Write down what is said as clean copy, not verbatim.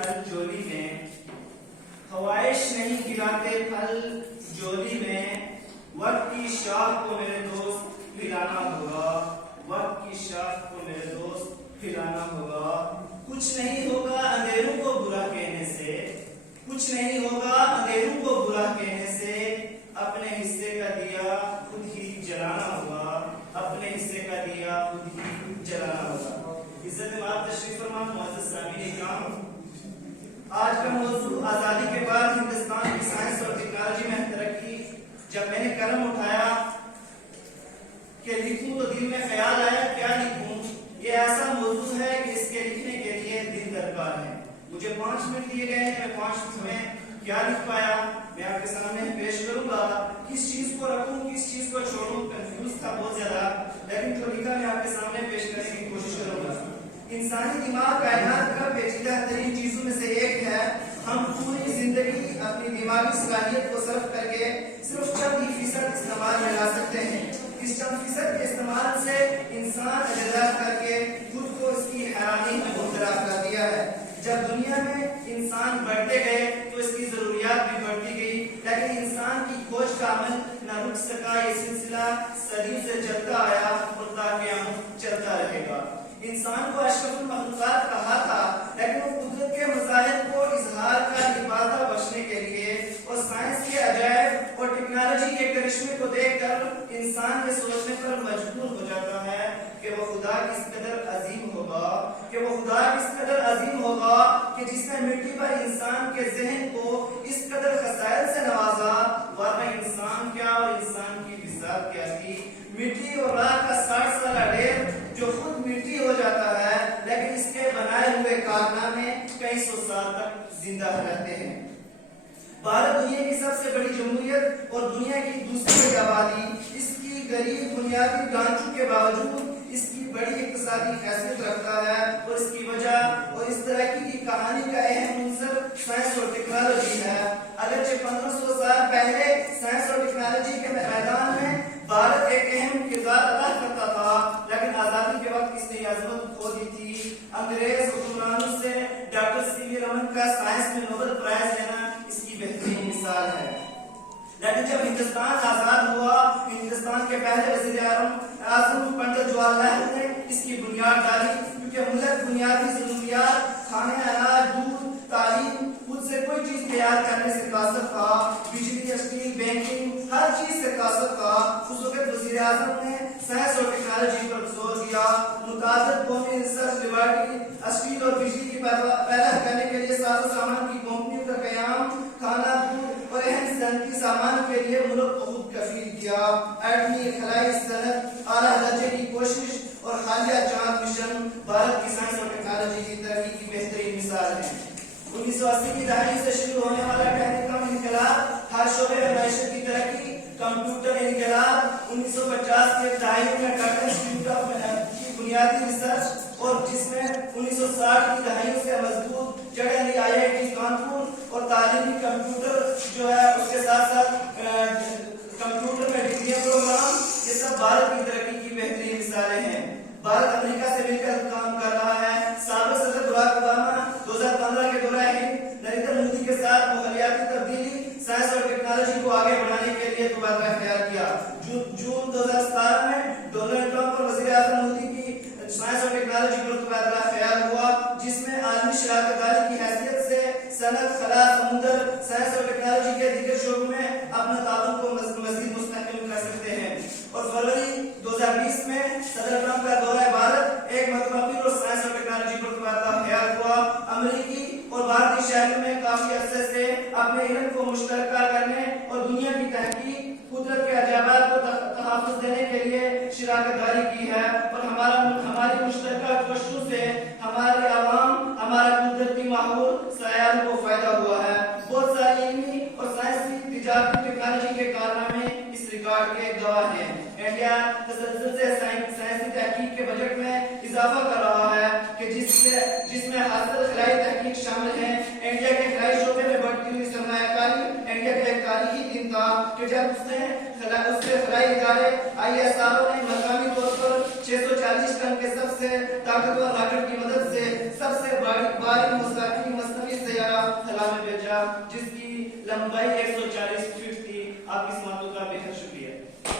پھل جولی میں، خواہش نہیں گراتے پھل جولی میں، وقت کی شاخ کو میرے دوست پھلانا ہوگا، وقت کی شاخ کو میرے دوست پھلانا ہوگا۔ کچھ نہیں ہوگا اندھیروں کو برا کہنے سے، کچھ نہیں ہوگا اندھیروں کو برا کہنے سے، اپنے حصے کا دیا خود ہی جلانا ہوگا، اپنے حصے کا دیا خود ہی جلانا ہوگا۔ عزت مآب تشریف فرما معزز سامعین کرام، آج کا موضوع آزادی کے بعد ہندوستان کی سائنس اور ٹیکنالوجی میں ترقی۔ جب میں نے قلم اٹھایا کہ لکھوں تو دل میں خیال آیا کیا لکھوں۔ یہ ایسا موضوع ہے کہ اس کے لکھنے کے لیے دل درکار ہے۔ مجھے 5 منٹ دیے گئے ہیں، میں 5 منٹ میں کیا لکھ پایا میں آپ کے سامنے پیش کروں گا۔ کس چیز کو رکھوں کس چیز کو چھوڑوں، کنفیوز تھا بہت زیادہ، لیکن جو لکھا میں آپ کے سامنے پیش کرنے کی کوشش کروں گا۔ انسانی دماغ کائنات کا پیچیدہ ترین چیزوں میں سے ایک ہے۔ ہم پوری زندگی اپنی دماغی صلاحیت کو صرف کر کے صرف چند ہی فیصد استعمال میں لا سکتے ہیں۔ اس چند فیصد کے استعمال سے انسان اجزاء کر کے خود کو اس کی حیرانی میں مبتلا کر دیا ہے۔ جب دنیا میں انسان بڑھتے گئے تو اس کی ضروریات بھی بڑھتی گئی، لیکن انسان کی کھوج کا عمل نہ رک سکا۔ یہ سلسلہ صدیوں سے چلتا آیا اور تا قیامت چلتا رہے گا۔ انسان کو اشرف المخلوقات کہا تھا، لیکن وہ قدرت کے مظاہر کو اظہار کا لبادہ بچنے کے لیے اور سائنس کے عجائب اور ٹیکنالوجی کے کرشمے کو دیکھ کر انسان یہ سوچنے پر مجبور ہو جاتا ہے کہ وہ خدا کس قدر عظیم ہوگا، کہ وہ خدا کس قدر عظیم ہوگا کہ جس نے مٹی پر انسان کے ذہن کو اس قدر خسائل سے نوازا، ورنہ انسان کیا اور انسان کی بذات کیا تھی۔ مٹی اور راکھ کا 60 سالہ ڈھیر جو خود مٹی ہو جاتا ہے، لیکن اس کے بنائے ہوئے کارنامے کئی سو سال تک زندہ رہتے ہیں۔ بھارت دنیا کی سب سے بڑی جمہوریت اور دنیا کی دوسری بڑی آبادی، اس کی غریب بنیادی ڈھانچوں کے باوجود اس کی بڑی اقتصادی حیثیت رکھتا ہے، اور اس کی وجہ اور اس ترقی کی کہانی کا اہم عنصر سائنس اور ٹیکنالوجی ہے۔ اگرچہ 1500 سال پہلے سائنس اور ٹیکنالوجی کے میدان میں بھارت ایک اہم کردار ادا کرتا تھا، لیکن آزادی کے وقت اس نے عظمت کھو دی تھی۔ انگریز حکمرانوں سے ڈاکٹر سی وی رمن کا سائنس میں نوبل پرائز لینا اس کی بہترین مثال ہے۔ لیکن جب ہندوستان آزاد ہوا، ہندوستان کے پہلے وزیر اعظم پنڈت جواہر لال نہرو نے اس کی بنیاد ڈالی، کیونکہ ملک بنیادی ضروریات کھانے، اناج، دودھ، تعلیم، خود سے کوئی چیز تیار کرنے سے قاصر تھا، بجلی، اسٹیل، بینکنگ، ہر چیز سے قاصر تھا۔ اس وقت وزیر اعظم نے سائنس اور ٹیکنالوجی پر زور دیا، متعدد قومی ریسرچ لیبارٹری، اسٹیل اور بجلی کی پیدا کرنے کے لیے ساز و سامان کی کمپنیوں کا قیام، کھانا، دودھ اور اہم صنعتی سامان کے لیے ملک کو خود کفیل کیا۔ ایٹمی خلائی صنعت، اعلیٰ درجے کی کوشش اور خالیہ چاند مشن بھارت کی سائنس اور ٹیکنالوجی کی ترقی کی بہترین مثال ہے۔ 1980 کی دہائی سے شروع ہونے والا ٹیکنیکل انقلاب، ہر شعبے میں معیشت کی ترقی، کمپیوٹر انقلاب، 1950 کے دہائیوں میں ٹاٹا انسٹیٹیوٹ کی بنیادی ریسرچ، اور جس میں 1960 کی دہائیوں سے مضبوط جڑیں لی آئی آئی ٹی کانپور، اور تعلیمی کمپیوٹر جو ہے اس کے ساتھ ساتھ کمپیوٹر میں ڈگری پروگرام، یہ سب بھارت کی ترقی کی بہترین مثالیں ہیں۔ بھارت امریکہ سے مل کر کام کر رہا ہے۔ سابق صدر براک اوباما 2015 کے دورہ ہند نریندر مودی کے ساتھ ماحولیاتی تبدیلی، سائنس اور ٹیکنالوجی کو آگے بڑھانے کے لیے تبادلہ خیال کیا۔ جون 2017 میں ڈونلڈ ٹرمپ اور وزیر اعظم مودی کی سائنس اور ٹیکنالوجی پر تبادلہ خیال ہوا، جس میں عالمی شراکت داری کی حیثیت سے صنعت، خلا، سمندر، سائنس اور ٹیکنالوجی کے دیگر شعبوں میں اپنا تعاون کو مزید مستحکم کر سکتے ہیں۔ اور فروری 2020 میں صدر ٹرمپ کا دورہ بھارت ایک مرتبہ پھر اور سائنس اور ٹیکنالوجی پر تبادلہ خیال ہوا۔ امریکی اور بھارتی شہریوں میں کافی عرصے سے اپنے علم کو مشترکہ کرنے اور دنیا کی تحقیق، قدرت کے عجائبات کو تحفظ دینے کے لیے شراکت داری کی ہے، اور ہماری مشترکہ کوششوں سے ہمارے عوام، ہمارا قدرتی ماحول، سیاروں کو فائدہ ہوا ہے۔ بہت ساری علمی اور سائنسی تجارتی ٹیکنالوجی کے کارنامے اس ریکارڈ کے گواہ ہیں۔ انڈیا تسلسل سے سائنسی تحقیق کے بجٹ میں اضافہ کر رہا ہے کہ جس میں حاصل خلائی تحقیق شامل ہے۔ انڈیا کے خلائی شعبے میں بڑھتی ہوئی سرمایہ کاری انڈیا کا ایک تاریخی دن تھا کہ جب اس کے خلائی ادارے ISRO نے مقامی طور پر 640 ٹن کے سب سے طاقتور راکٹ کی مدد سے سب سے بڑی مصنوعی تعالیٰ نے بھیجا جس کی لمبائی 140 فٹ